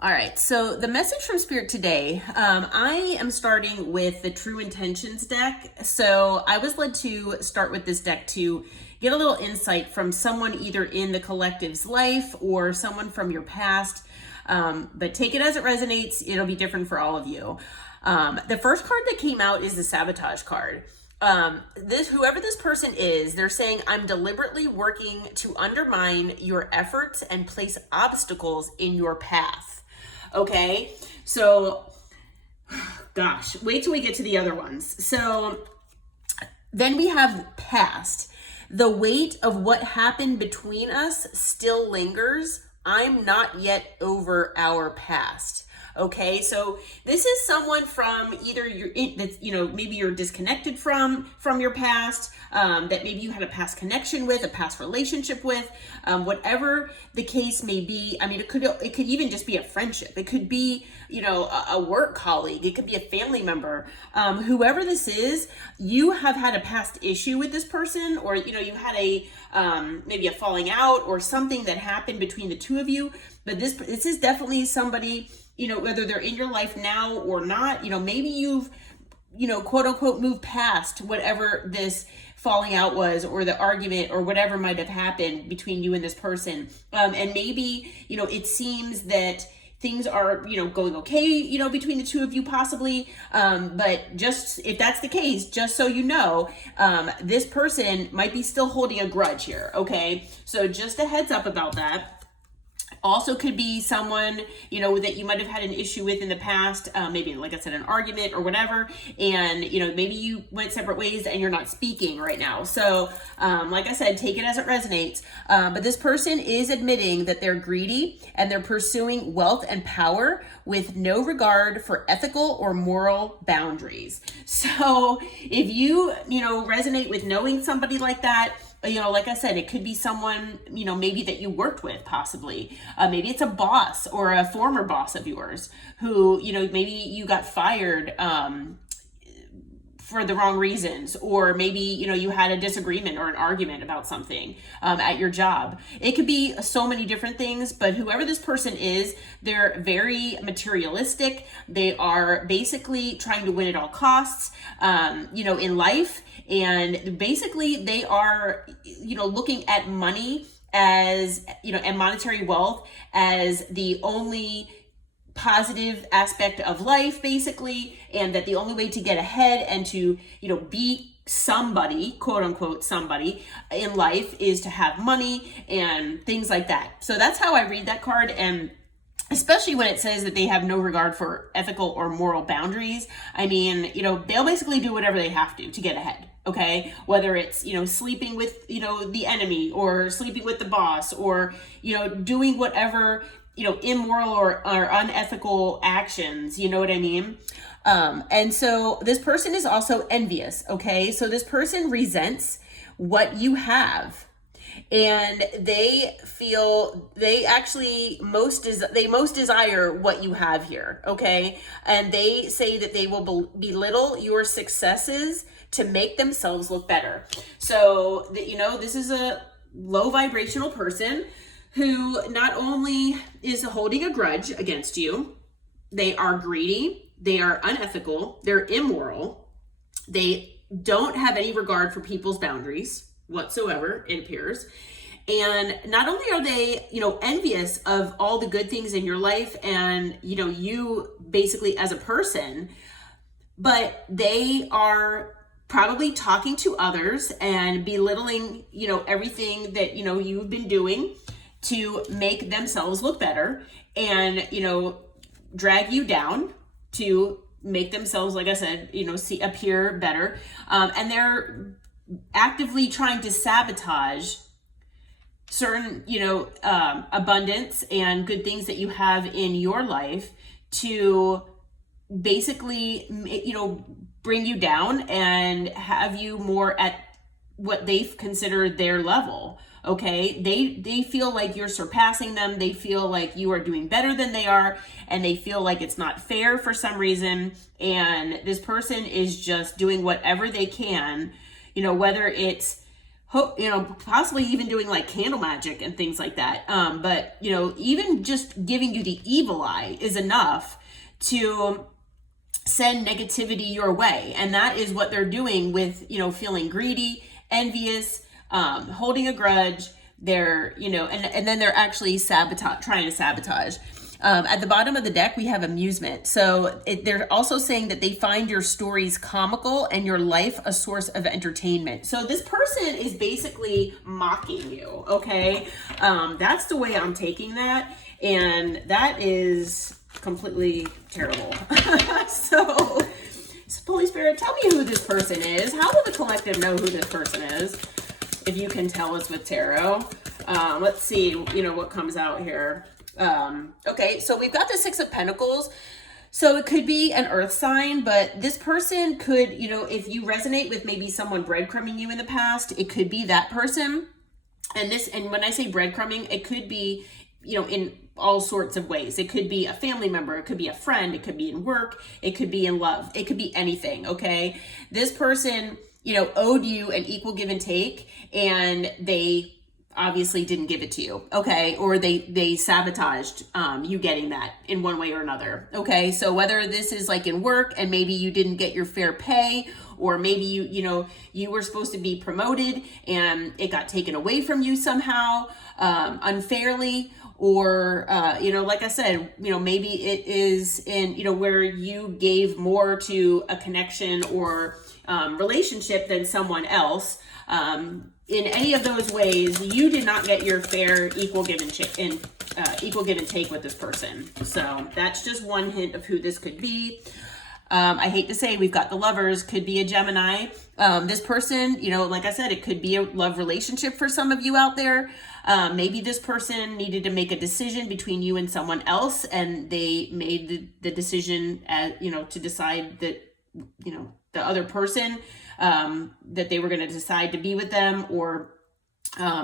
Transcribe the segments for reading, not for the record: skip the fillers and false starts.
All right, so the message from Spirit today, I am starting with the True Intentions deck. So I was led to start with this deck to get a little insight from someone either in the collective's life or someone from your past. But take it as it resonates. It'll be different for all of you. The first card that came out is the sabotage card. Whoever this person is, they're saying, I'm deliberately working to undermine your efforts and place obstacles in your path. Okay, so gosh, wait till we get to the other ones. So then we have past. The weight of what happened between us still lingers. I'm not yet over our past. Okay, so this is someone from either maybe you're disconnected from your past, that maybe you had a past connection with, a past relationship with, whatever the case may be. I mean, it could even just be a friendship. It could be, a work colleague. It could be a family member. Whoever this is, you have had a past issue with this person, or, you had maybe a falling out or something that happened between the two of you. But this is definitely somebody, whether they're in your life now or not, maybe you've, quote unquote, moved past whatever this falling out was, or the argument, or whatever might have happened between you and this person. And maybe, it seems that things are, going okay, between the two of you possibly. But just, if that's the case, just so you know, this person might be still holding a grudge here. Okay. So just a heads up about that. Also could be someone, that you might have had an issue with in the past, maybe, like I said, an argument or whatever, and, maybe you went separate ways and you're not speaking right now. So, like I said, take it as it resonates. But this person is admitting that they're greedy and they're pursuing wealth and power with no regard for ethical or moral boundaries. So if you, resonate with knowing somebody like that, like I said, it could be someone, maybe that you worked with possibly. Maybe it's a boss or a former boss of yours who, maybe you got fired for the wrong reasons, or maybe, you had a disagreement or an argument about something at your job. It could be so many different things, but whoever this person is, they're very materialistic. They are basically trying to win at all costs, in life. And basically they are, looking at money as, and monetary wealth as the only positive aspect of life, basically, and that the only way to get ahead and to, be somebody, quote unquote, somebody in life is to have money and things like that. So that's how I read that card. And especially when it says that they have no regard for ethical or moral boundaries. I mean, they'll basically do whatever they have to get ahead. Okay. Whether it's, sleeping with, the enemy, or sleeping with the boss, or, doing whatever, immoral or unethical actions, you know what I mean? And so this person is also envious. Okay. So this person resents what you have, and they feel they actually most desire what you have here. Okay. And they say that they will belittle your successes to make themselves look better. So this is a low vibrational person who not only is holding a grudge against you, they are greedy, they are unethical, they're immoral, they don't have any regard for people's boundaries whatsoever, it appears. And not only are they, envious of all the good things in your life and, you basically as a person, but they are probably talking to others and belittling, everything that, you've been doing to make themselves look better, and, drag you down to make themselves, like I said, appear better. And they're actively trying to sabotage certain, abundance and good things that you have in your life to basically, bring you down and have you more at what they consider their level. Okay. They feel like you're surpassing them. They feel like you are doing better than they are, and they feel like it's not fair for some reason. And this person is just doing whatever they can, whether it's possibly even doing like candle magic and things like that. But, even just giving you the evil eye is enough to send negativity your way. And that is what they're doing with, feeling greedy, envious, holding a grudge. They're, and then they're actually trying to sabotage. At the bottom of the deck, we have amusement. So they're also saying that they find your stories comical and your life a source of entertainment. So this person is basically mocking you, okay? That's the way I'm taking that. And that is completely terrible. So, Holy Spirit, tell me who this person is. How will the collective know who this person is? If you can tell us with tarot. Let's see, what comes out here. Okay, so we've got the Six of Pentacles. So it could be an earth sign, but this person could, if you resonate with maybe someone breadcrumbing you in the past, it could be that person. And when I say breadcrumbing, it could be, in all sorts of ways. It could be a family member, it could be a friend, it could be in work, it could be in love, it could be anything, okay? This person, owed you an equal give and take, and they obviously didn't give it to you, okay? Or they sabotaged you getting that in one way or another, okay? So whether this is like in work and maybe you didn't get your fair pay, or maybe you were supposed to be promoted and it got taken away from you somehow unfairly, or like I said, maybe it is in where you gave more to a connection or relationship than someone else. In any of those ways, you did not get your fair equal give and take with this person. So that's just one hint of who this could be. I hate to say, we've got the Lovers, could be a Gemini. This person, like I said, it could be a love relationship for some of you out there. Maybe this person needed to make a decision between you and someone else, and they made the decision to decide that, the other person, that they were going to decide to be with them, or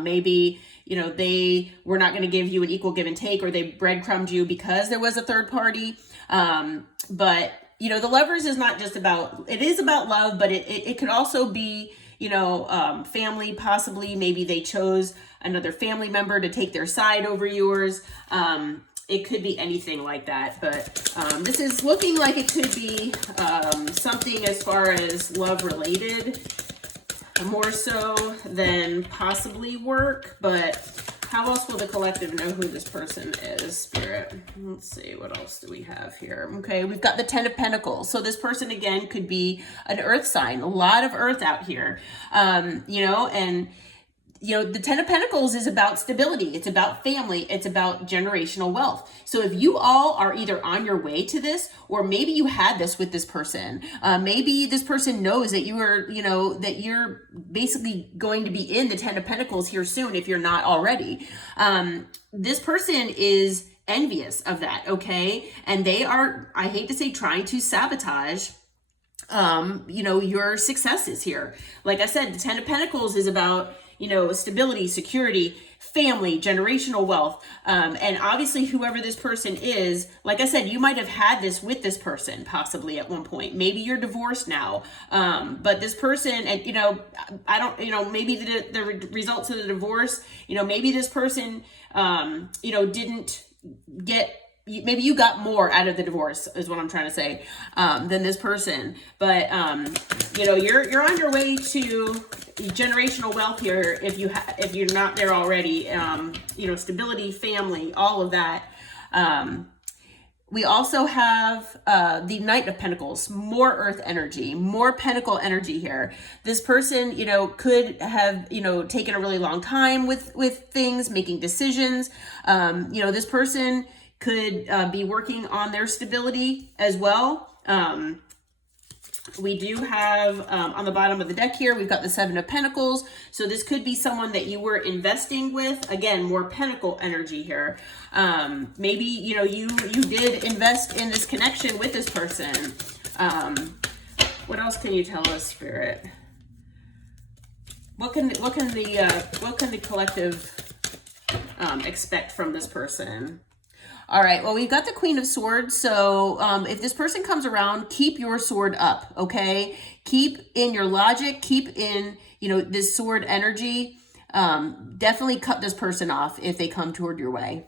maybe, they were not going to give you an equal give and take, or they breadcrumbed you because there was a third party. But, the Lovers is not just about, it is about love, but it could also be, family, possibly. Maybe they chose another family member to take their side over yours. It could be anything like that, but this is looking like it could be something as far as love related, more so than possibly work. But how else will the collective know who this person is, Spirit? Let's see, what else do we have here? Okay, we've got the Ten of Pentacles. So this person, again, could be an earth sign. A lot of earth out here, the Ten of Pentacles is about stability. It's about family. It's about generational wealth. So if you all are either on your way to this, or maybe you had this with this person, maybe this person knows that you are, that you're basically going to be in the Ten of Pentacles here soon, if you're not already. This person is envious of that, okay? And they are, I hate to say, trying to sabotage your successes here. Like I said, the Ten of Pentacles is about, stability, security, family, generational wealth. And obviously whoever this person is, like I said, you might have had this with this person possibly at one point. Maybe you're divorced now. But this person, and, I don't, maybe the results of the divorce, maybe this person, didn't get, maybe you got more out of the divorce, is what I'm trying to say, than this person. But, you're on your way to generational wealth here if you're not there already. Stability, family, all of that. We also have the Knight of Pentacles, more earth energy, more pentacle energy here. This person, could have, taken a really long time with things, making decisions. This person could be working on their stability as well. We do have, on the bottom of the deck here, we've got the Seven of Pentacles. So this could be someone that you were investing with. Again, more pentacle energy here. Maybe, you did invest in this connection with this person. What else can you tell us, Spirit? What can the collective expect from this person? All right, well, we've got the Queen of Swords. So if this person comes around, keep your sword up, okay? Keep in your logic, keep in, you know, this sword energy, definitely cut this person off if they come toward your way.